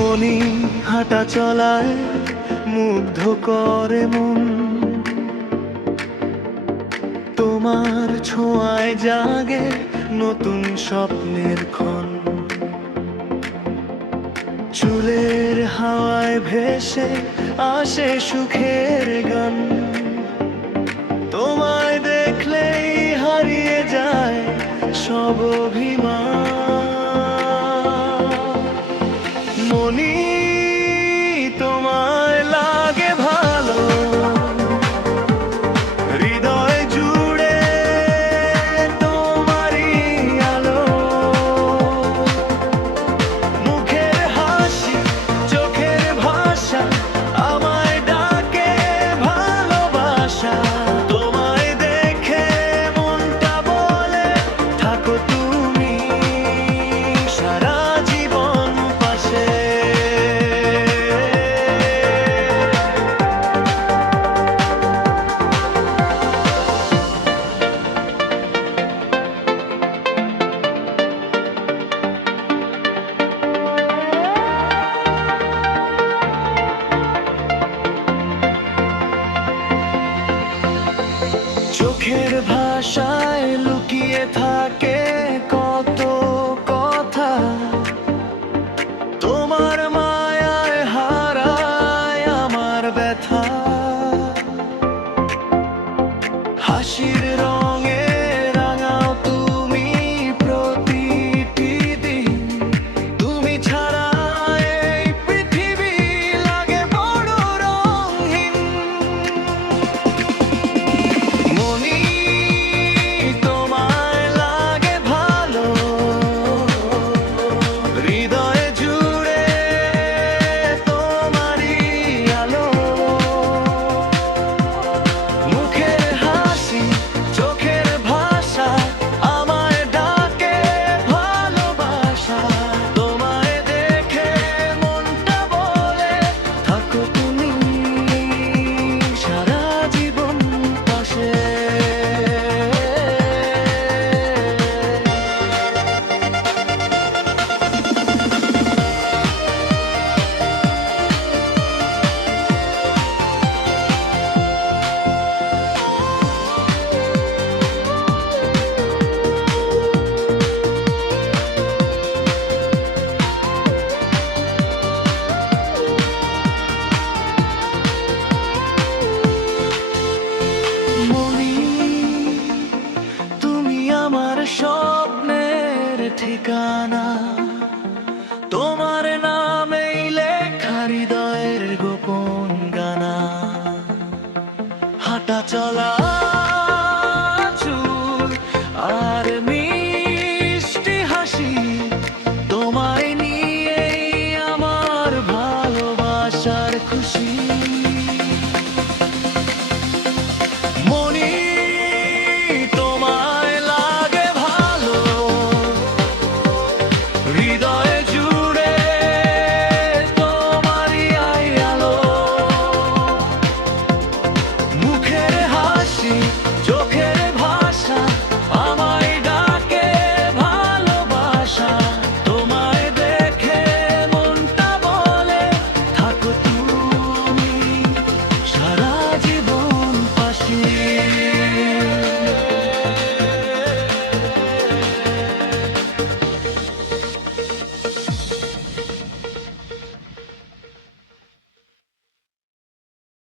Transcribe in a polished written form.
মনি হাঁটা চলায় মুগ্ধ করে মন, তোমার ছোঁয়ায় জাগে নতুন স্বপ্নের ক্ষণ। চুলের হাওয়ায় ভেসে আসে সুখের গান, তোমায় দেখলেই হারিয়ে যায় সব অভিমান। মনি তোমায় লাগে ভালো, হৃদয় জুড়ে তোমারই আলো। মুখের হাসি চোখের ভাষা আমায় ডাকে ভালোবাসা। তোমায় দেখে মনটা বলে থাকো তুমি সারা জীবন পাশে। চোখের ভাষায় লুকিয়ে থাকে কত কথা, তোমার মায়ায় হারায় আমার ব্যথা। হাসির রঙে রাঙাও তুমি প্রতিটি দিন, তুমি ছাড়া এই পৃথিবী লাগে বড় রঙহীন। মনি তোমায় লাগে ভালো, হৃদয় জুড়ে তোমারই আলো। মুখের হাসি চোখের ভাষা আমায় ডাকে ভালোবাসা। তোমায় দেখে মনটা বলে থাকো তুমি সারা জীবন পাশে। মনি তুমি আমার স্বপ্নের ঠিকানা, তোমার নামেই লেখা হৃদয়ের গোপন গানা। হাঁটা চলা